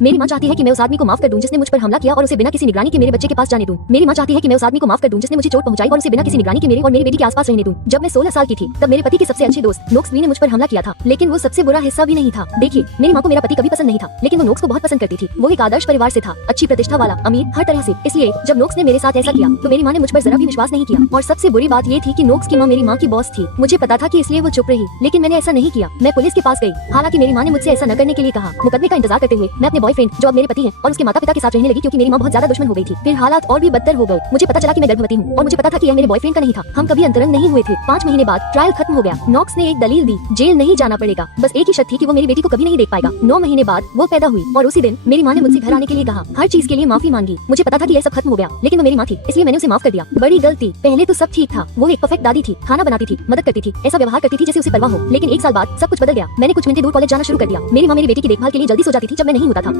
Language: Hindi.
मेरी माँ चाहती है कि मैं उस आदमी को माफ कर दूं जिसने मुझ पर हमला किया और उसे बिना किसी निगरानी के मेरे बच्चे के पास जाने दूं। मेरी माँ चाहती है कि मैं उस आदमी को माफ कर दूं जिसने मुझे चोट पहुंचाई और उसे बिना किसी निगरानी के मेरे और मेरी बेटी के आसपास रहने दूं। जब मैं 16 साल की थी तब मेरे पति के सबसे अच्छे दोस्त नोक्सबी ने मुझ पर हमला किया था, लेकिन वो सबसे बुरा हिस्सा भी नहीं था। देखिए, मेरी माँ को मेरा पति कभी पसंद नहीं था, लेकिन वो नोक्स को बहुत पसंद करती थी। वो एक आदर्श परिवार से था, अच्छी प्रतिष्ठा वाला, अमीर, हर तरह से। इसलिए जब नोक्स ने मेरे साथ ऐसा किया तो मेरी माँ ने मुझ पर जरा भी विश्वास नहीं किया। और सबसे बुरी बात ये थी कि नोक्स की माँ मेरी माँ की बॉस थी। मुझे पता था कि इसलिए वो चुप रही, लेकिन मैंने ऐसा नहीं किया। मैं पुलिस के पास गई, हालांकि मेरी माँ ने मुझसे ऐसा न करने के लिए कहा। मुकदमे का इंतजार करते हुए मैं अपने बॉयफ्रेंड, जो अब मेरे पति हैं, और उसके माता पिता के साथ रहने लगी क्योंकि मेरी माँ बहुत ज्यादा दुश्मन हो गई थी। फिर हालात और भी बदतर हो गए। मुझे पता चला कि मैं गर्भवती हूँ और मुझे पता था कि यह मेरे बॉयफ्रेंड का नहीं था। हम कभी अंतरंग नहीं हुए थे। 5 महीने बाद ट्रायल खत्म हो गया। नॉक्स ने एक दलील दी, जेल नहीं जाना पड़ेगा, बस एक ही शर्त थी कि वो मेरी बेटी को कभी नहीं देख पाएगा। 9 महीने बाद वो पैदा हुई और उसी दिन मेरी माँ ने मुझसे घर आने के लिए कहा, हर चीज के लिए माफी मांगी। मुझे पता था कि यह सब खत्म हो गया, लेकिन वो मेरी माँ थी, इसलिए मैंने उसे माफ कर दिया। बड़ी गलती। पहले तो सब ठीक था। वो एक परफेक्ट दादी थी, खाना बनाती थी, मदद करती थी, ऐसा व्यवहार करती थी जैसे उसे परवाह हो। लेकिन 1 साल बाद सब कुछ बदल गया। मैंने कुछ घंटे दूर कॉलेज जाना शुरू कर दिया। मेरी माँ मेरी बेटी की देखभाल के लिए जल्दी सो जाती थी जब मैं नहीं होता था।